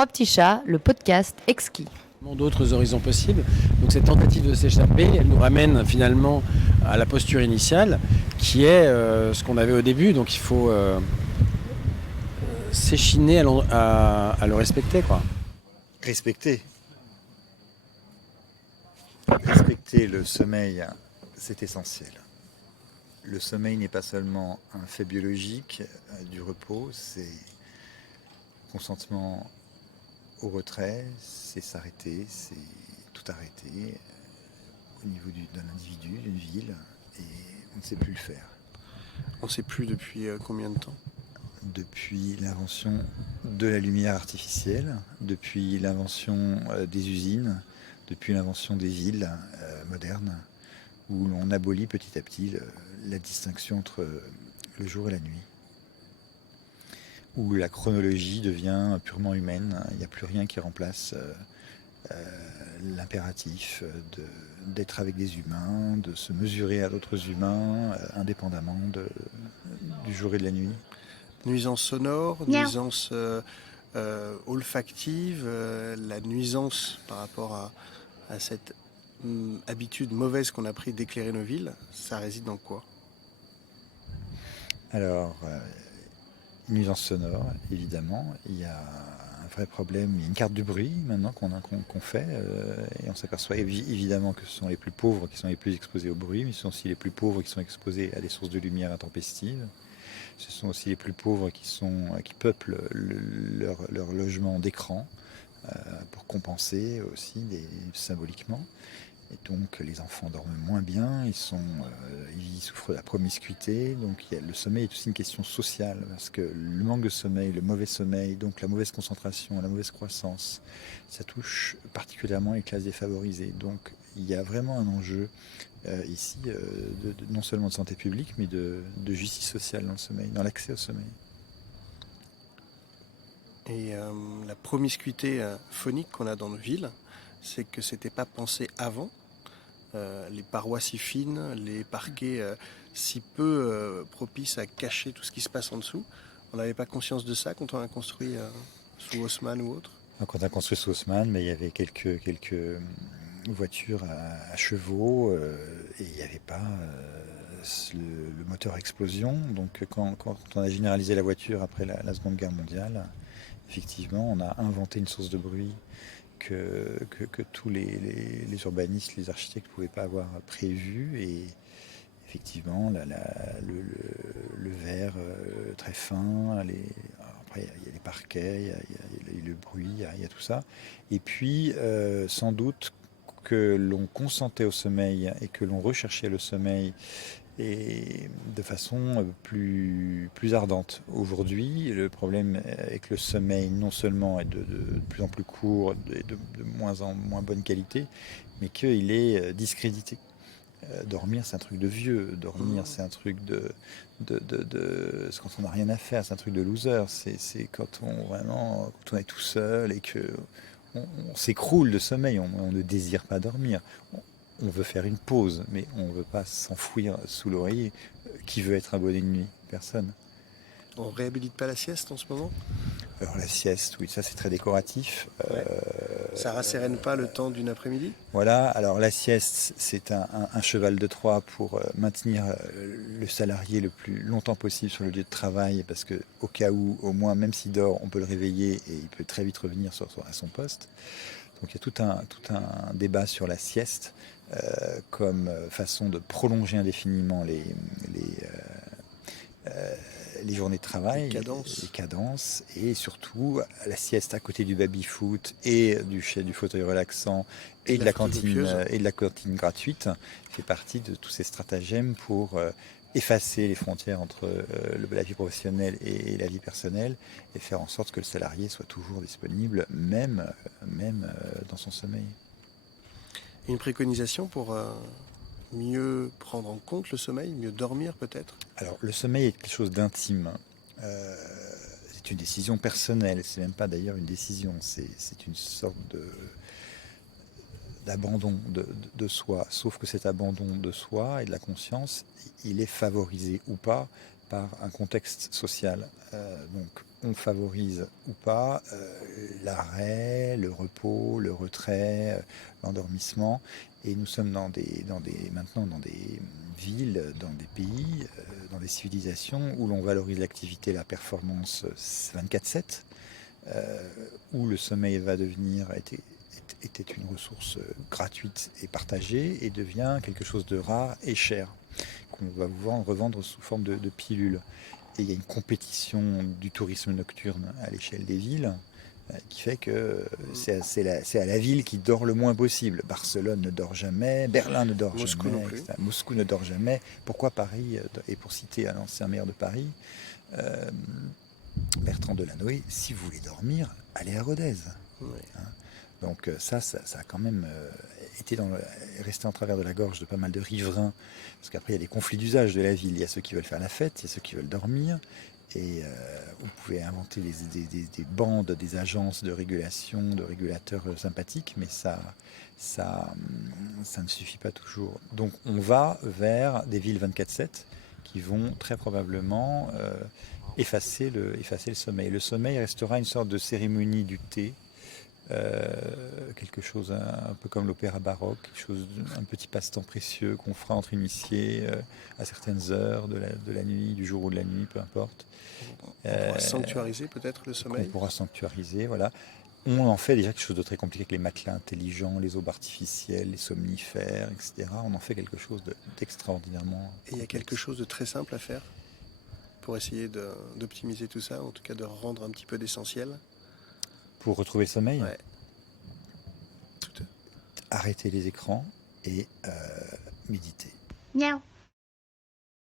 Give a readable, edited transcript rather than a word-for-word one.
Trois petits chats, le podcast exquis. D'autres horizons possibles. Donc cette tentative de s'échapper, elle nous ramène finalement à la posture initiale, qui est ce qu'on avait au début. Donc il faut s'échiner à le respecter, quoi. Respecter le sommeil, c'est essentiel. Le sommeil n'est pas seulement un fait biologique du repos, c'est consentement au retrait, c'est s'arrêter, c'est tout arrêter au niveau d'un individu, d'une ville, et on ne sait plus le faire. On ne sait plus depuis combien de temps ? Depuis l'invention de la lumière artificielle, depuis l'invention des usines, depuis l'invention des villes modernes, où l'on abolit petit à petit la distinction entre le jour et la nuit, où la chronologie devient purement humaine. Il n'y a plus rien qui remplace l'impératif d'être avec des humains, de se mesurer à d'autres humains, indépendamment du jour et de la nuit. Nuisance sonore, nuisance olfactive, la nuisance par rapport à cette habitude mauvaise qu'on a pris d'éclairer nos villes, ça réside dans quoi ? Alors, nuisance sonore, évidemment. Il y a un vrai problème. Il y a une carte du bruit maintenant qu'on fait. Et on s'aperçoit évidemment que ce sont les plus pauvres qui sont les plus exposés au bruit, mais ce sont aussi les plus pauvres qui sont exposés à des sources de lumière intempestives. Ce sont aussi les plus pauvres qui peuplent leur logement d'écran pour compenser aussi symboliquement. Et donc les enfants dorment moins bien, ils souffrent de la promiscuité. Donc le sommeil est aussi une question sociale, parce que le manque de sommeil, le mauvais sommeil, donc la mauvaise concentration, la mauvaise croissance, ça touche particulièrement les classes défavorisées. Donc il y a vraiment un enjeu ici, non seulement de santé publique, mais de justice sociale dans le sommeil, dans l'accès au sommeil. Et la promiscuité phonique qu'on a dans nos villes, c'est que c'était pas pensé avant. Les parois si fines, les parquets si peu propices à cacher tout ce qui se passe en dessous. On n'avait pas conscience de ça quand on a construit sous Haussmann ou autre. Quand on a construit sous Haussmann, mais il y avait quelques voitures à chevaux et il n'y avait pas le moteur à explosion. Donc quand on a généralisé la voiture après la Seconde Guerre mondiale, effectivement, on a inventé une source de bruit que tous les urbanistes, les architectes ne pouvaient pas avoir prévu. Et effectivement, le verre très fin, après il y a les parquets, il y a le bruit, il y a tout ça. Et puis, sans doute que l'on consentait au sommeil et que l'on recherchait le sommeil et de façon plus ardente. Aujourd'hui, le problème avec le sommeil, non seulement est de plus en plus court et de moins en moins bonne qualité, mais qu'il est discrédité. Dormir, c'est un truc de vieux. Dormir, c'est un truc c'est quand on n'a rien à faire, c'est un truc de loser. C'est quand on est tout seul et que on s'écroule de sommeil, on ne désire pas dormir. On veut faire une pause, mais on ne veut pas s'enfouir sous l'oreiller. Qui veut être un bonnet de nuit ? Personne. On réhabilite pas la sieste en ce moment ? Alors la sieste, oui, ça c'est très décoratif. Ouais. Ça rassérène pas le temps d'une après-midi ? Voilà, alors la sieste, c'est un cheval de Troie pour maintenir le salarié le plus longtemps possible sur le lieu de travail, parce que au cas où, au moins, même s'il dort, on peut le réveiller et il peut très vite revenir à son poste. Donc il y a tout un débat sur la sieste comme façon de prolonger indéfiniment les journées de travail, les cadences, et surtout la sieste à côté du baby-foot et du fauteuil relaxant et de la cantine gratuite fait partie de tous ces stratagèmes pour effacer les frontières entre la vie professionnelle et la vie personnelle et faire en sorte que le salarié soit toujours disponible, même dans son sommeil. Une préconisation pour mieux prendre en compte le sommeil, mieux dormir peut-être ? Alors le sommeil est quelque chose d'intime. C'est une décision personnelle, c'est même pas d'ailleurs une décision, c'est une sorte d'abandon de soi, sauf que cet abandon de soi et de la conscience, il est favorisé ou pas par un contexte social. Donc on favorise ou pas l'arrêt, le repos, le retrait, l'endormissement. Et nous sommes maintenant dans des villes, dans des pays, dans des civilisations où l'on valorise l'activité et la performance 24/7, où le sommeil était une ressource gratuite et partagée et devient quelque chose de rare et cher, qu'on va revendre sous forme de pilules. Et il y a une compétition du tourisme nocturne à l'échelle des villes qui fait que c'est à la ville qui dort le moins possible. Barcelone ne dort jamais, Berlin ne dort Moscou jamais, non plus. etc. Moscou ne dort jamais. Pourquoi Paris, et pour citer un ancien maire de Paris, Bertrand Delanoë, si vous voulez dormir, allez à Rodez. Ouais. Donc ça a quand même resté en travers de la gorge de pas mal de riverains, parce qu'après il y a des conflits d'usage de la ville. Il y a ceux qui veulent faire la fête, il y a ceux qui veulent dormir, et vous pouvez inventer des bandes, des agences de régulation, de régulateurs sympathiques, mais ça ne suffit pas toujours. Donc on va vers des villes 24/7 qui vont très probablement effacer le sommeil. Le sommeil restera une sorte de cérémonie du thé, quelque chose un peu comme l'opéra baroque, un petit passe-temps précieux qu'on fera entre initiés à certaines heures de la nuit, du jour ou de la nuit, peu importe. On pourra sanctuariser peut-être le sommeil. On pourra sanctuariser, voilà. On en fait déjà quelque chose de très compliqué avec les matelas intelligents, les aubes artificielles, les somnifères, etc. On en fait quelque chose d'extraordinairement Et il y a quelque chose de très simple à faire pour essayer d'optimiser tout ça, en tout cas de rendre un petit peu d'essentiel. Pour retrouver le sommeil. Ouais. Arrêter les écrans et méditer. Miaou.